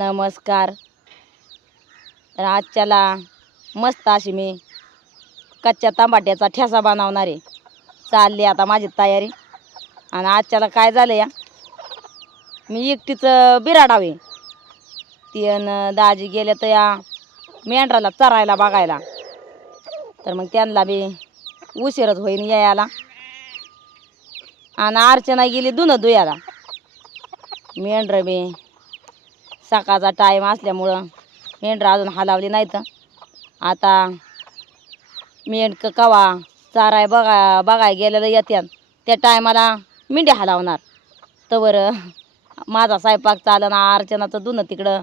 नमस्कार. तर आजच्याला मस्त अशी मी कच्च्या तांबाट्याचा ठेसा बनवणार आहे. चालली आता माझी तयारी. आणि आजच्याला काय झालं या? मी एकटीचं बिराडावे ती अन दाजी गेले तर या मेंढराला चरायला बघायला. तर मग त्यांना बी उशीरच होईन यायला. आणि अर्चना गेली दुनं दुयाला मेंढर बी सकाळचा टाईम असल्यामुळं मेंढरं अजून हलावली नाही तर आता मेंढकं कवा चाराय बघा बघाय गेलेलं येत्यात त्या टायमाला मेंढ्या हलावणार. तर माझा स्वयंपाक चालन अर्चनाचं धुणं तिकडं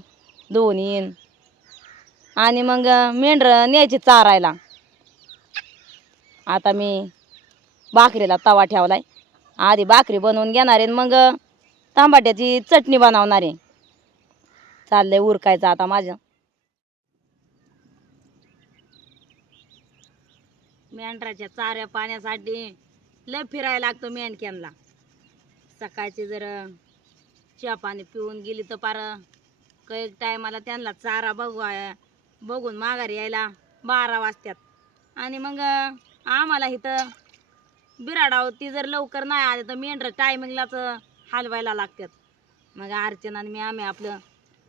धुवून येईन. आणि मग मेंढरं न्यायची चारायला. आता मी भाकरीला तवा ठेवला आहे आधी भाकरी बनवून घेणार आहे आणि मग तांबाट्याची चटणी बनवणार. आहे चाललंय उरकायचं आता माझं. मेंढराच्या चाऱ्या पाण्यासाठी लय फिरायला लागतो मेंढक्यांना. सकाळची जर चहा पाणी पिऊन गेली तर पार काही टायमाला त्यांना चारा बघू बघून माघारी यायला बारा वाजतात आणि मग आम्हाला इथं बिराडाव ती जर लवकर नाही आले तर मेंढर टायमिंगलाच हलवायला लागतात मग अर्चना आणि मी आम्ही आपलं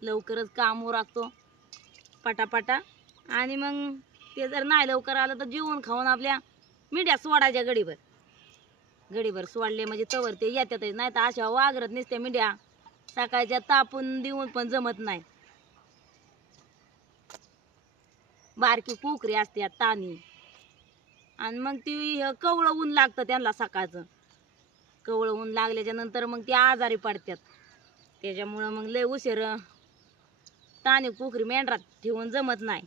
लवकरच काम लागतो. पटापटा. आणि मग ते जर नाही लवकर आलं तर जेवून खाऊन आपल्या मिड्या सोडायच्या गडीभर. गडीभर सोडले म्हणजे तवर ते येतातच नाही तर अशा वागरत नसते मिड्या. सकाळच्या तापून देऊन पण जमत नाही. बारकी पोकरी असते तानी. आणि मग ती कवळं ऊन लागतं त्यांना सकाळचं. कवळं ऊन लागल्याच्या नंतर मग ते आजारी पडतात त्याच्यामुळं मग लय उशीर आणि कुकरी मेंढरात ठेवून जमत नाही.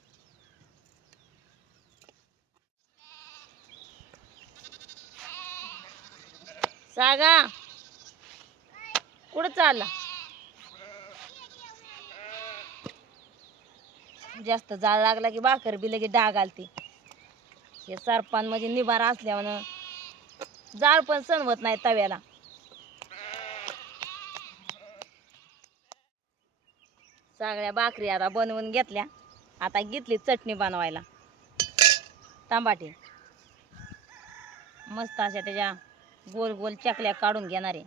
सागा कुठं चालला? जास्त जाळ लागला की भाकर बी लगे डाग आलती. हे सरपान म्हणजे निभार असल्यावर जाळ पण सणवत नाही तव्याला. सगळ्या भाकरी आता बनवून घेतल्या. आता घेतली चटणी बनवायला. तांबाटे. मस्त अशा त्याच्या गोल गोल चकल्या काढून घेणार आहे.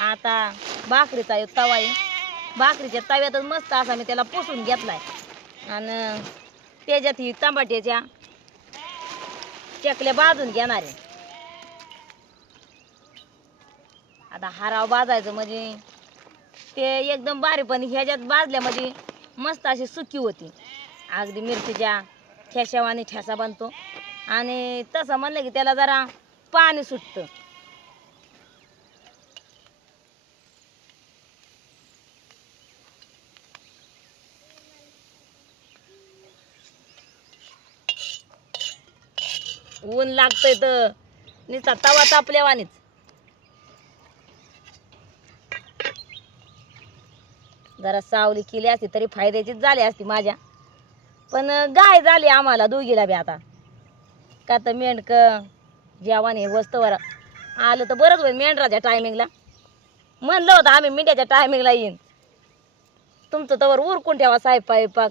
आता भाकरीचा आहे तवा आहे. भाकरीच्या तव्यातच मस्त असा मी त्याला पुसून घेतलाय. आणि त्याच्यात ही तांबाट्याच्या टेकल्या भाजून घेणार आहे. आता हाराव भाजायचं म्हणजे ते एकदम बारी पण ह्याच्यात भाजल्या म्हणजे मस्त अशी सुकी होती. अगदी मिरचीच्या ठेशावाने ठेसा बांधतो आणि तसं म्हणलं की त्याला जरा पाणी सुटतं. ऊन लागतंय तर. निचा तवा तापल्यावानीच जरा सावली केली असती तरी फायद्याचीच झाली असती माझ्या. पण गाय झाली आम्हाला दोघीला बी आता. का तर मेंढक जेवण हे वस्तूवर आलं तर बरंच होईल मेंढराच्या टायमिंगला म्हणलं होतं आम्ही मेंढ्याच्या टायमिंगला येईन. तुमचं तवर उरकून ठेवा साहेब पायपाक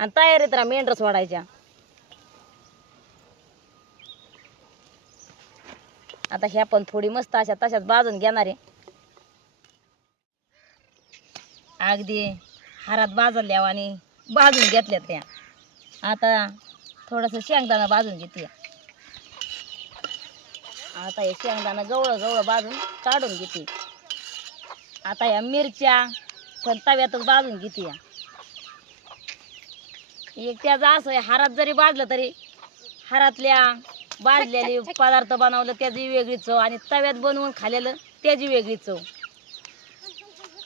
आणि तयारीत राहा मेंढर सोडायच्या. आता ह्या पण थोडी मस्त अशा तशाच भाजून घेणार आहे. अगदी हारात भाजल्या आणि भाजून घेतल्या त्या आता थोडंसं शेंगदाणा भाजून घेते आता हे शेंगदाणा गवळं गवळं भाजून काढून घेते आता या मिरच्या पण तव्यातच भाजून घेते एक त्याचं असं हारात जरी भाजलं तरी हारातल्या भाजलेले पदार्थ बनवलं त्याची वेगळी चव. आणि तव्यात बनवून खाल्लेलं त्याची वेगळी चव.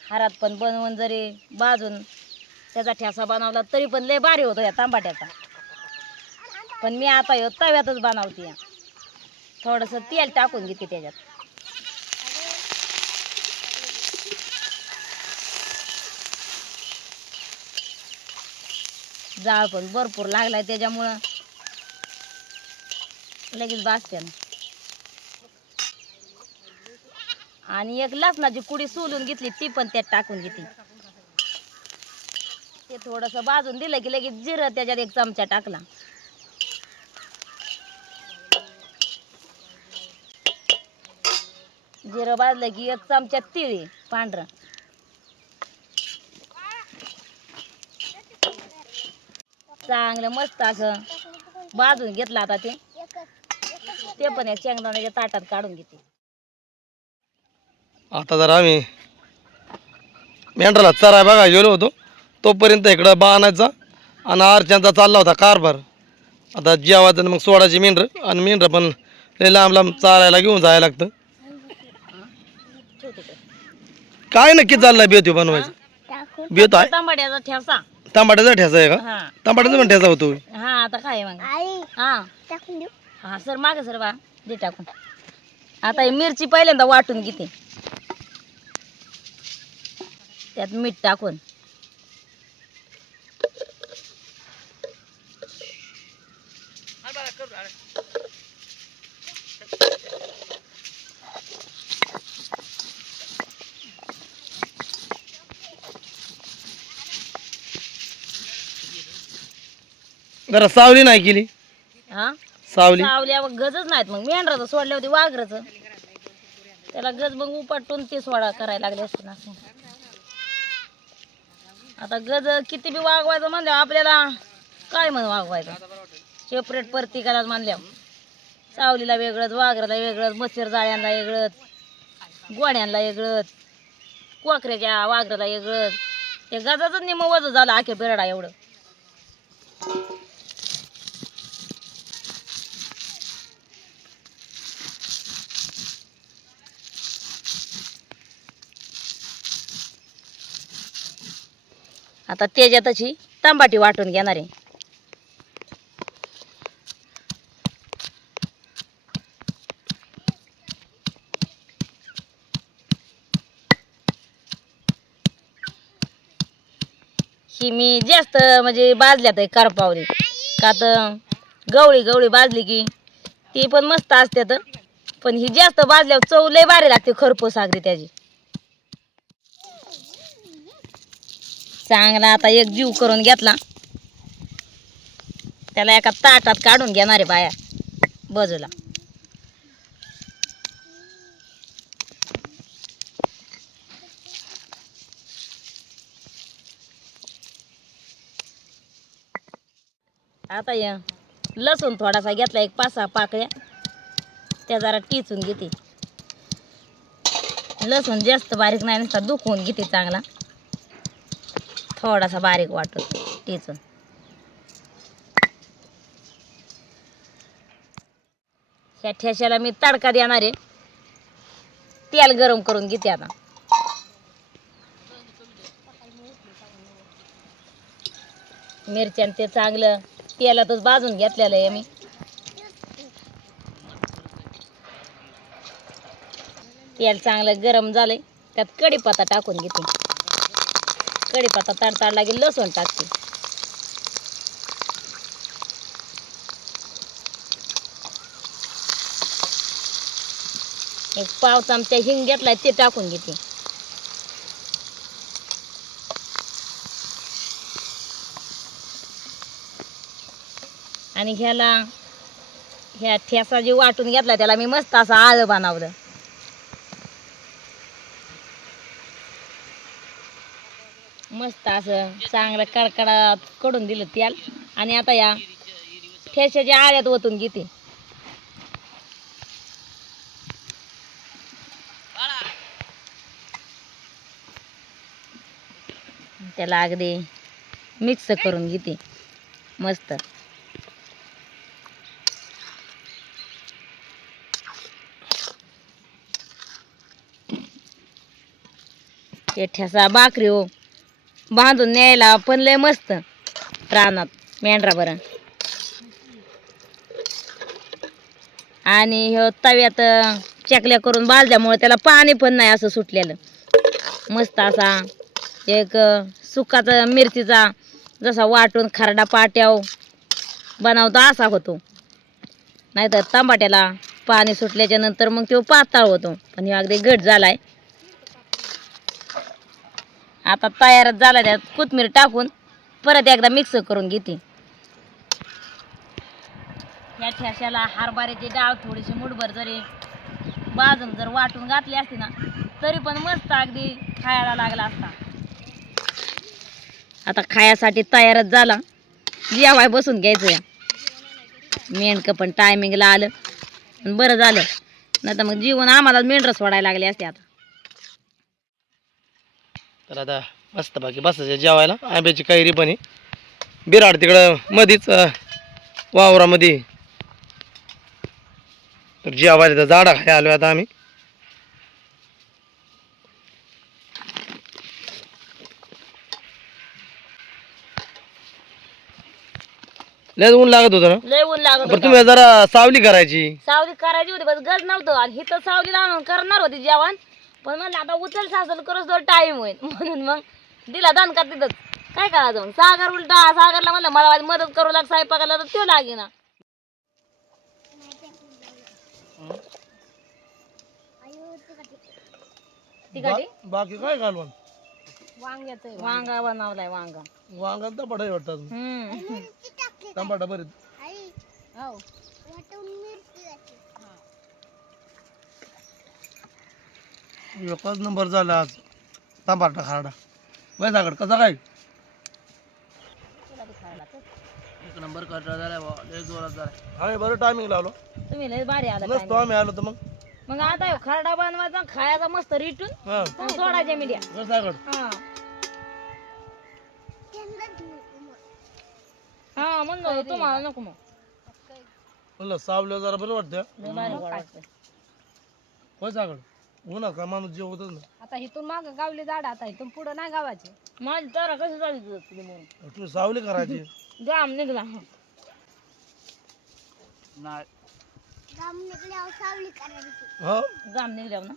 हारात पण बनवून जरी भाजून त्याचा ठेसा बनवला तरी पण लय भारी होतो या तांबाट्याचा. पण मी आता ह्यो तव्यातच बनवते थोडंसं तेल टाकून घेते त्याच्यात. जाळ पण भरपूर लागलाय त्याच्यामुळं. लगेच भाजते आणि एक लसणाची कुडी सोलून घेतली ती पण त्यात टाकून घेतली. ते थोडस भाजून दिलं की लगेच जिरं त्याच्यात एक चमचा टाकला. जिरं भाजलं की एक चमचा तिळी पांढरं. चांगलं मस्त असं भाजून घेतलं आता ते. ते पण एक शेंगदाण्याच्या ताटात काढून घेते. आता जर आम्ही मेंढराला चराय बघा गेलो होतो. तोपर्यंत इकडं बाणाचा आणि आरच्यांचा चालला होता कारभार. आता जेवायचं मग सोडायची मेंढर आणि मेंढर पण लय लांब लांब चालायला घेऊन जायला लागतं. काय नक्की चाललाय बेत बनवायचं? बेत आहे? तांबड्याचा ठेसा टमाट्याचा ठेसा आहे का? हा. टमाट्याचा पण ठेसा होतो. हा आता काय मग. हा. हा सर माग सर बा दे टाकून. आता ही मिरची पहिल्यांदा वाटून घेते. त्यात मीठ टाकून. जरा सावली नाही केली. सावली. सावल्यावर गजच नाहीत मग. मेंढराचं सोडल्या होती वाघराचं. त्याला गज मग उपटून ते सोडा करायला लागले असते ना आता गज किती बी वागवायचं म्हणलं आपल्याला काय म्हण वागवायचं? सेपरेट परतिकाला म्हणल्या सावलीला वेगळंच वाघराला वेगळंच मच्छर जाळ्यांना वेगळंच गोण्यांना वेगळंच कोकऱ्याच्या वाघराला वेगळंच. ते गजाचंच निम वज झालं आखे बेरडा एवढं. आता त्याच्यातच ही तांबाटी वाटून घेणार आहे. ही मी जास्त म्हणजे बाजल्यात आहे करपावली. का तर गवळी गवळी बाजली की ती पण मस्त असते तर पण ही जास्त बाजल्यावर चव लय भारी लागते खरपूस अगदी त्याची. चांगला आता एक जीव करून घेतला. त्याला एका ताटात काढून घेणार आहे बाया बाजूला. आता या लसूण थोडासा घेतला एक पाच सहा पाकळ्या. त्या जरा टिचून घेते. लसूण जास्त बारीक नाही नसता दुखवून घेते चांगला. थोडासा बारीक वाटत टिचून ह्या ठेश्याला मी तडका देणार आहे. तेल गरम करून घेते आता. मिरच्यान ते चांगलं तेलातच भाजून घेतलेलं आहे मी. तेल चांगलं गरम झालंय. त्यात कढीपत्ता टाकून घेते. कढीपत्ता तडताडला की लसूण टाकते. एक पाव चमचा हिंग घेतलाय ते टाकून घेते. आणि ह्याला ह्या ठेसा जे वाटून घेतला त्याला मी मस्त असं आळ बनवलं मस्त असं चांगलं कडकडात कडून दिलं त्याला. आणि आता या ठेशाच्या आळ्यात ओतून घेते. त्याला अगदी मिक्स करून घेते. मस्त. ठेसा भाकरी हो. बांधून न्यायला पण लय मस्त. रानात मेंढरा बरं आणि ह्यो तव्यात चकल्या करून बालद्यामुळे त्याला पाणी पण नाही असं सुटलेलं. मस्त असा एक सुकाचा मिरचीचा जसा वाटून खरडा पाट्याव बनवतो असा होतो. नाहीतर तांबाट्याला पाणी सुटल्याच्या नंतर मग तो पातळ होतो. पण अगदी घट झालाय. आता तयारच झाला त्यात कोथमीर टाकून परत एकदा मिक्स करून घेते. या ठ्याशाला हरभऱ्याचे डाळ थोडीशी मुठभर जरी बाजून जर वाटून घातली असती ना तरी पण मस्त अगदी खायला लागला असता. आता खायासाठी तयारच झाला. जेवाय बसून घ्यायचं या. मेंढकं पण टायमिंगला आलं. आणि बरं झालं. नाही तर मग जीवन आम्हाला मेंढरं सोडायला लागले असते आता. तर आता मस्त बाकी बसायचं जेवायला. आंब्याची कैरी पण आहे. बिराड तिकडं मधीच वावरामध्ये. तर जेवायला तर झाडा खाय आलो आता आम्ही. लय ऊन लागत होतं ना? लय ऊन लागत बरं होतं. तुम्ही जरा सावली करायची. सावली करायची होती बस गज नव्हतं. आणि हिथं सावली लावून करणार होती जेवण. पण म्हणलं आता उचल सासल करूच तर टाइम होईल. म्हणून मग दिला दणका तिथंच. काय करायचं मग? सागर उलटा सागरला म्हणलं मला माझी मदत करू लाग स्वयंपाकाला तर तो लागे ना तिकडे बा- बाकी काय घालवण? वांग्याच वांगा. बनवलाय वांगा. वांगा तर पडाय वाटतात हम्म. टमाटा बरे हो. एकच नंबर झाला आज. टमाटा खारडा. वैसागड कसा काय एक नंबर खर्चा झाला लय जोरात झाला आम्ही बरं टायमिंग लावलो तुम्ही लय भारी आला नसतो आम्ही आलो तर मग. मग आता ह्यो खरडा बनवायचा खायचा मस्त रिटून हा. मग सोडायच्या मीडिया वैसागड हा. हा म्हणलं तुम्हाला नको मग. म्हणलं सावलं जरा बरं वाटतं लय भारी. गोड वाटतंय. वैसागड उन्हा का माणूस जेवतच ना आता इथून माग गावली झाड आता इथून पुढं नाही गावाची. माझी तर कशी तुझी म्हणून? तुम्ही सावली करायची. जाम निघला. नाही. जाम निघल्यावर ना?